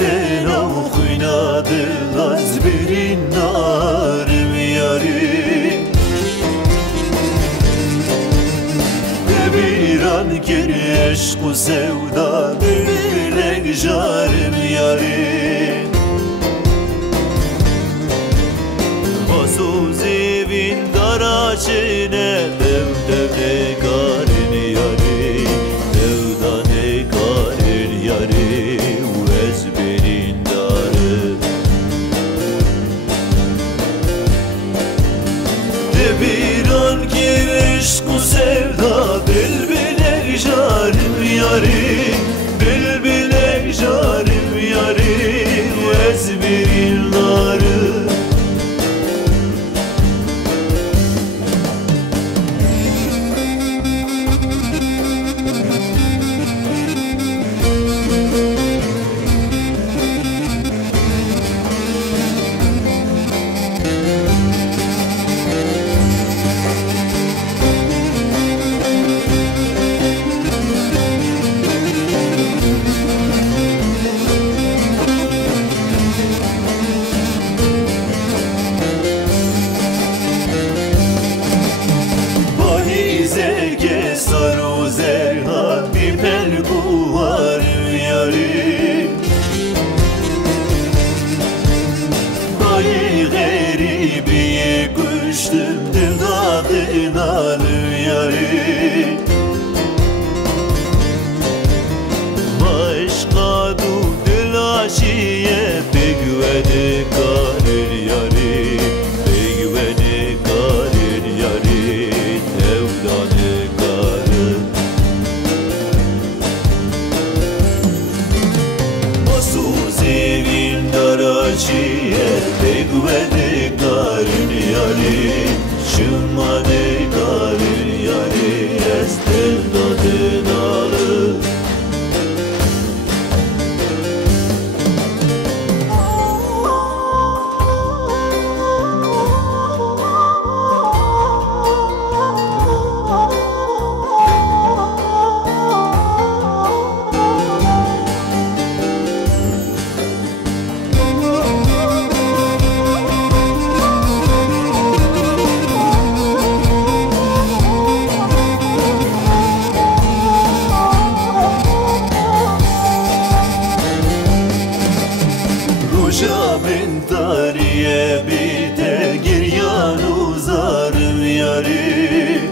dena khuynadı az birin narım yarim Bir an geri aşk-ı sevda bülbülek jarım yarim Vasuz evin daraçine dev dev ne garin yarim Devda ne garin yarim Ezberin darı De bir an geri aşk-ı sevda bülbülek jarım yarim Bülbülek jarım yarim Ezberin darı Saru zerha bir pelgu var yarim Bayi garibiye kuştum dildadına yarim Başka du dilaşiye begvede karir yarim Begvede karir yarim Evdanı Evin daraçiye begvede garin yarim Şımade garin yarim Estel dadın alı Min tariye bite giryan uzarım yarim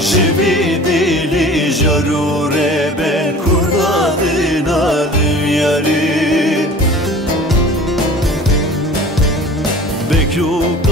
Jibi dili jarure ben kurnadın adım yarim Bekru